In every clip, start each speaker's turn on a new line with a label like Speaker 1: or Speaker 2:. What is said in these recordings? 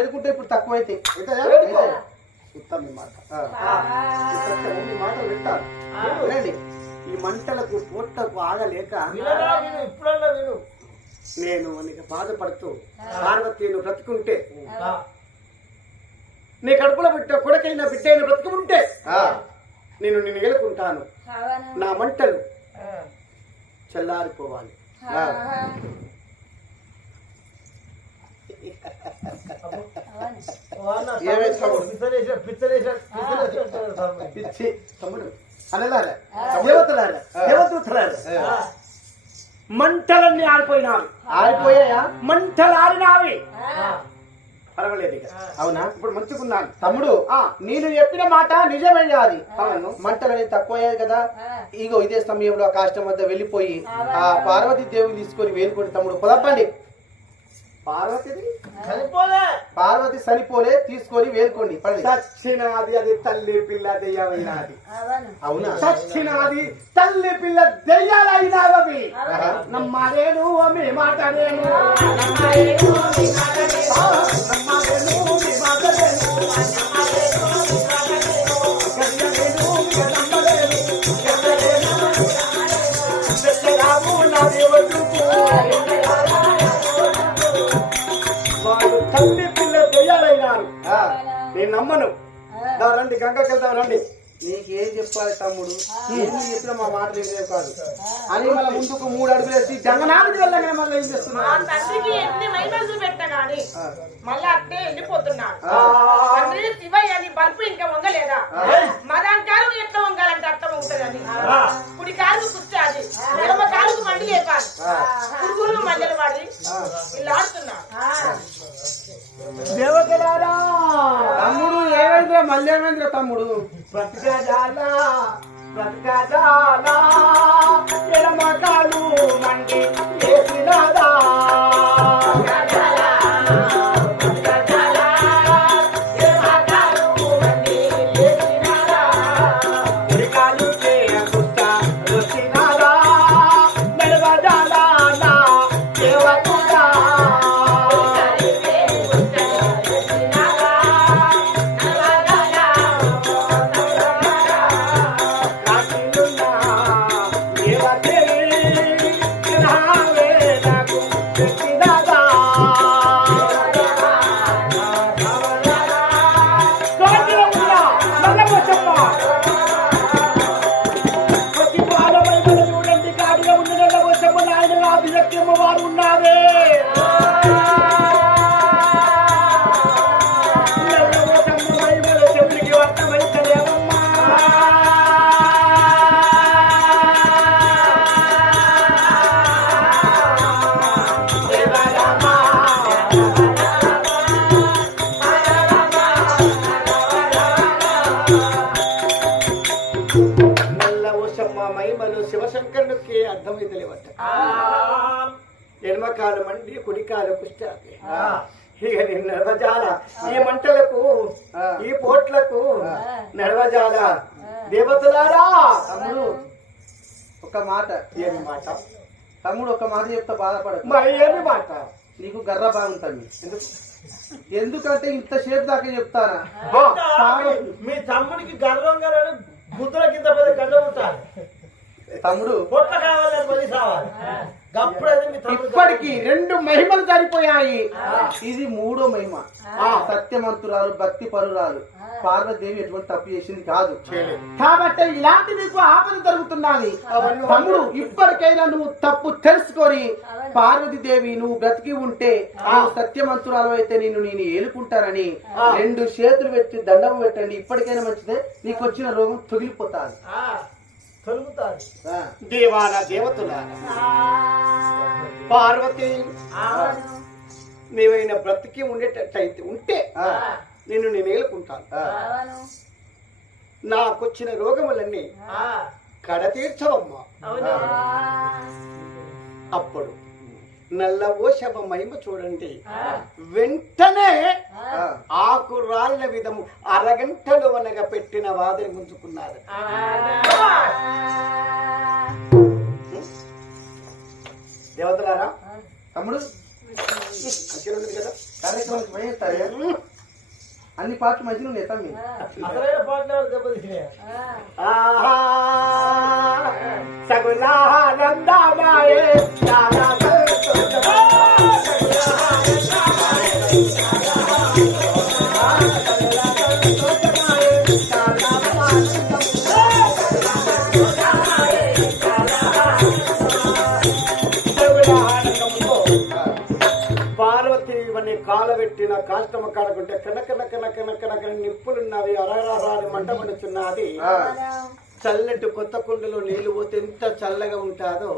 Speaker 1: వేడుకుంటే ఇప్పుడు తక్కువ అయితే
Speaker 2: మాట. మీ వింటాను. ఈ మంటలకు పొట్టకు ఆగలేక నేను నీకు బాధపడుతూ పార్వతి నువ్వు బ్రతుకుంటే
Speaker 3: ఆ,
Speaker 2: నీ కడుపులో బిడ్డ కొడుకైన బిడ్డ అయిన బ్రతుకుంటే నేను నిన్ను ఏలుకుంటాను నా మంటలు
Speaker 3: ఆ.
Speaker 2: చల్లారిపోవాలి
Speaker 1: ఆ.
Speaker 3: వాడిన
Speaker 1: ఏమైంది
Speaker 3: తమ్ముడు
Speaker 1: తమ్ముడు?
Speaker 3: పిచ్చలేసా పిచ్చలేసా పిచ్చలేసా ఉంటాడు తమ్ముడు.
Speaker 2: పిచ్చి. తమ్ముడు. అనలారా దేవతలారా దేవదూతలారా?
Speaker 3: ఆ,
Speaker 2: మంటలన్నీ ఆరిపోయినావి.
Speaker 1: ఆరిపోయాయా?
Speaker 2: మంటలు ఆరినావి పర్వాలేదు ఇక.
Speaker 1: అవునా?
Speaker 2: ఇప్పుడు మంచుకున్నాను
Speaker 1: తమ్ముడు
Speaker 2: ఆ.
Speaker 1: నేను చెప్పిన మాట నిజమయ్యాది.
Speaker 2: అవును.
Speaker 1: మంటలు అనేది తక్కువయ్యాది కదా. ఇగో ఇదే సమయంలో ఆ కాష్టం వద్ద వెళ్ళిపోయి ఆ పార్వతీ దేవుని తీసుకొని వేలుకొని తమ్ముడు పొదపండి.
Speaker 2: పార్వతిది?
Speaker 3: చనిపోలే.
Speaker 1: పార్వతి చనిపోలే తీసుకొని వేలుకోండి పడండి
Speaker 2: చచ్చినాది అది తల్లి పిల్ల దెయ్యమైనది.
Speaker 1: అవునా.
Speaker 2: చచ్చినాది తల్లి పిల్ల దెయ్యాలైనవి నమ్మలేను మీ మాటలేను రండి గంగకి వెళ్దాం రండి.
Speaker 1: నీకేం చెప్పాలి తమ్ముడు? ఏమి చెప్పినా మా మాట వినేవి కాదు. అని మళ్ళీ ముందుకు మూడు అడుగులు వేసి
Speaker 2: జంగనానికి వెళ్ళగానే మళ్ళీ ఏం
Speaker 4: తండ్రికి ఎన్ని పెట్టగాని మళ్ళా అట్టే వెళ్ళిపోతున్నాడు. తండ్రి శివయ్య అని బల్బు ఇంకా వంగలేదా. మదాన్ కాలుకు ఎట్లా వంగాలంటే అట్లా వంగుతుందని. కుడి కాలుకు కూర్చాది ఎడమ కాలుకు మండి లేపాలి. పురుగులు మండలు వాడి ఇలా ఆడుతున్నాడు.
Speaker 2: దేవతలారా!
Speaker 1: తమ్ముడు ఏమైందిరా? మళ్ళీ ఏమైందిరా తమ్ముడు?
Speaker 2: బ్రతకజాలా బ్రతకజాలా ఎడమకాలు మండి ఎడమకాలు మండి కుడికాలు కుష్టాది
Speaker 3: ఆ.
Speaker 2: ఇక నేను నడవజాల. ఈ మంటలకు. ఈ పోట్లకు నడవజాల. దేవతలారా!
Speaker 1: తమ్ముడు ఒక మాట.
Speaker 2: ఏమి మాట?
Speaker 1: తమ్ముడు ఒక మాట చెప్తా బాధపడకు.
Speaker 2: మరి ఏమి మాట?
Speaker 1: నీకు గర్ర బాగుంటుంది ఎందుకంటే ఇంతసేపు దాకా చెప్తానా?
Speaker 3: మీ- మీ తమ్ముడికి గర్వం కదా గుద్దుల కింద పెద్ద గడ్డ ఉంటారు
Speaker 1: తమ్ముడు
Speaker 3: పొట్ల కావాలని పది తమ్ముడు
Speaker 1: ఇప్పటికి రెండు మహిమలు సరిపోయాయి. ఇది మూడో మహిమ.
Speaker 2: ఆ.
Speaker 1: సత్యమంతురాలు భక్తి పరురాలు పార్వదేవి ఎటువంటి తప్పు చేసింది కాదు. కాబట్టి ఇలాంటి నీకు ఆపద జరుగుతున్నది. తమ్ముడు ఇప్పటికైనా నువ్వు తప్పు తెలుసుకొని పార్వతీదేవి నువ్వు బ్రతికి ఉంటే నువ్వు సత్యమంతురాలు అయితే నిన్ను నేను ఏలుకుంటానని రెండు చేతులు పెట్టి దండం పెట్టండి. ఇప్పటికైనా మంచిదే. నీకు వచ్చిన రోగం తొగిలిపోతాది.
Speaker 3: ఆ, తొలుగుతాడు
Speaker 1: ఆ.
Speaker 2: పార్వతి నీవైనా బ్రతికి ఉండేటట్టయితే ఉంటే. నిన్ను నేను ఏలుకుంటాను
Speaker 1: ఆ.
Speaker 2: నాకొచ్చిన రోగములన్నీ కడతీర్చవమ్మా. అప్పుడు నల్ల ఓషభ మహిమ చూడండి. వెంటనే. ఆకు రాళ్ళ విధము అరగంటలు అనగా పెట్టిన వాదని ముంచుకున్నారు దేవతలారా?
Speaker 1: తమ్ముడు? అన్ని పాటలు మంచిగా ఉన్నాయి తమ్మి.
Speaker 3: అసలైన పాటలు దెబ్బతిన్నాయి
Speaker 2: ఆహా! కాష్టమ కాడకుంటే కనకన కనకన కనకన నిప్పులున్నవి మంట పడుతున్నది
Speaker 1: ఆ,
Speaker 2: చల్లటి కొత్త కుండలో నీళ్ళు పోతే ఎంత చల్లగా ఉంటాదో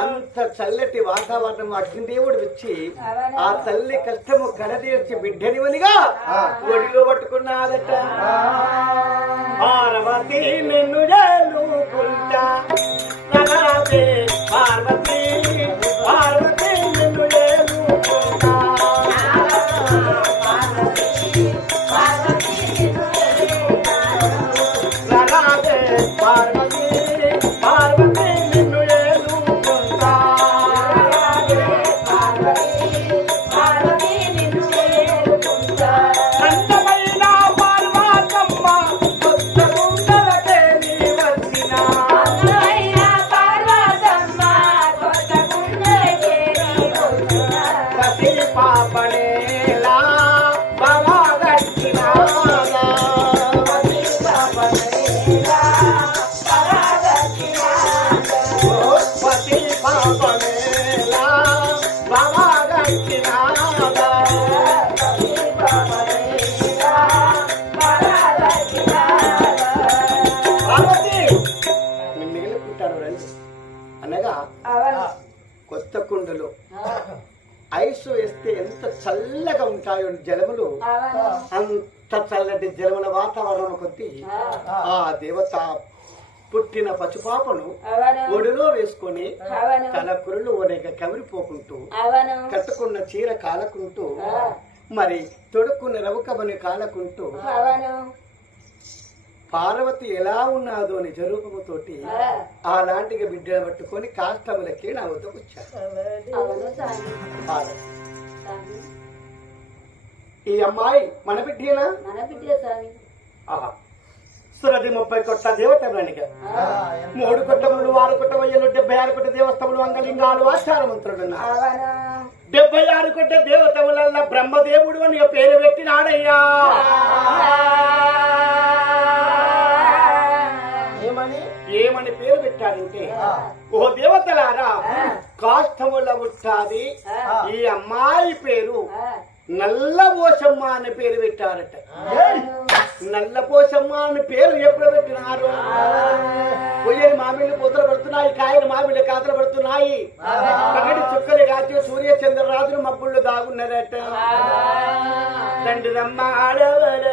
Speaker 2: అంత చల్లటి వాతావరణం అగ్నిదేవుడు వచ్చి ఆ తల్లి కష్టము కడదీర్చి బిడ్డనివనిగా ఒడిలో పట్టుకున్నాదట. నిన్ను పార్వతి పార్వతి. కొత్త కుండలు. ఐస్ వేస్తే ఎంత చల్లగా ఉంటాయో జలములు. అంత చల్లటి జలముల వాతావరణం కొద్దీ ఆ దేవత పుట్టిన పచుపాపను ఒడిలో వేసుకొని తన కురులు ఒనేక కమిరిపోకుంటూ కట్టుకున్న చీర కాలకుంటూ మరి తొడుక్కున్న రవుకమని కాలకుంటూ పార్వతి ఎలా ఉన్నాదో నిజ రూపముతోటి అలాంటి బిడ్డను పట్టుకొని కాష్టములకి నా వద్దకు.
Speaker 5: సామి
Speaker 2: ఈ అమ్మాయి మన బిడ్డేనా? సురది ముప్పై కొట్ట దేవత మూడు కొట్టములు ఆరు కొట్ట వయ్యలు డెబ్బై ఆరు కొట్ట దేవస్థములు అంగలింగాలు ఆచారమంతుడు
Speaker 5: అవను?
Speaker 2: డెబ్బై ఆరు కొట్ట దేవతములల్ల బ్రహ్మదేవుడు అని పేరు పెట్టినాడయ్యా.
Speaker 3: ఏమని
Speaker 2: పేరు పెట్టాడంటే ఓ దేవతలారా కాష్టముల పుట్టాది ఈ అమ్మాయి పేరు నల్ల పోషమ్మ అని పేరు పెట్టారట. నల్ల పోషమ్మ అని పేరు ఎప్పుడు పెట్టినారు? ఉయ్యని మామిళ్ళు పూతలు పడుతున్నాయి కాయలు మామిళ్ళు కాతలు పడుతున్నాయి. పగటి చుక్కలు కాచి సూర్య చంద్రరాజులు మబ్బుళ్ళు దాగున్నారట దండిదమ్మ ఆడవర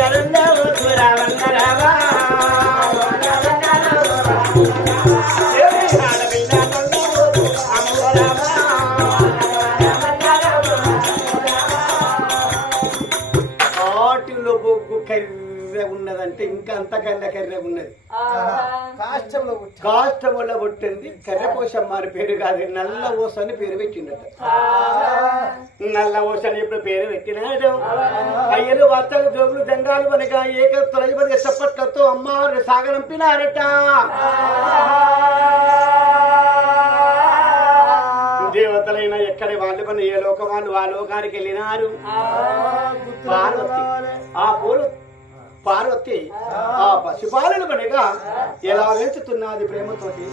Speaker 2: Got a అంత కర్రె ఉన్నది. కాష్టముల పుట్టింది. కర్రెపోషమ్మ అని పేరు కాదు. నల్ల ఓస అని పేరు పెట్టిండట నల్ల ఓస అని ఇప్పుడు పేరు పెట్టినాడు అయ్యలు వార్తలు జోగులు దండాలు మనగా ఏక తొలగిపడి చప్పట్లతో అమ్మవారు సాగనంపినారట దేవతలైన ఎక్కడి వాళ్ళు మన ఏ లోకం వాళ్ళు? ఆ లోకానికి వెళ్ళినారు. పార్వతి. ఆ పూర్వ పార్వతి ఆ పశుపాలను కనుక ఎలా వెంచుతున్నది ప్రేమతోటి?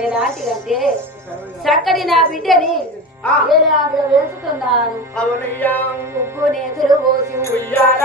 Speaker 5: ఎలాంటిదంటే చక్కని నా బిడ్డని పెంచుతున్నాను
Speaker 2: అవునయ్యా.
Speaker 5: ఉప్పు నేతులు పోసి
Speaker 2: ఉయ్యాల